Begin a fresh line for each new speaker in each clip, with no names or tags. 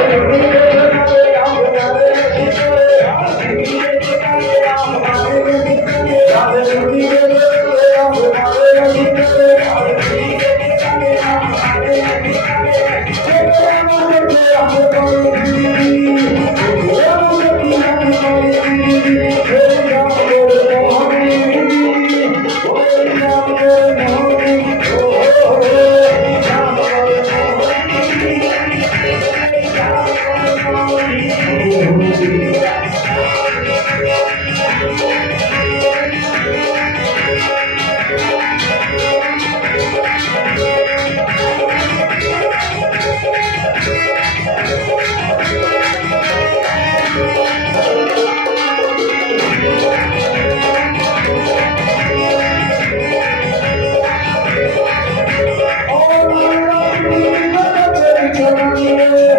Thank you.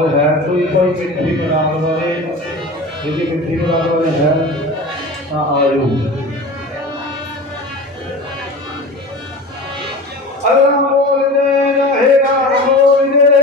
और है तो कोई कोई मिट्टी बनाने वाले यदि मिट्टी बनाने वाले हैं। हाँ आयु। अल्लाह बोल दे ना हे राम बोल दे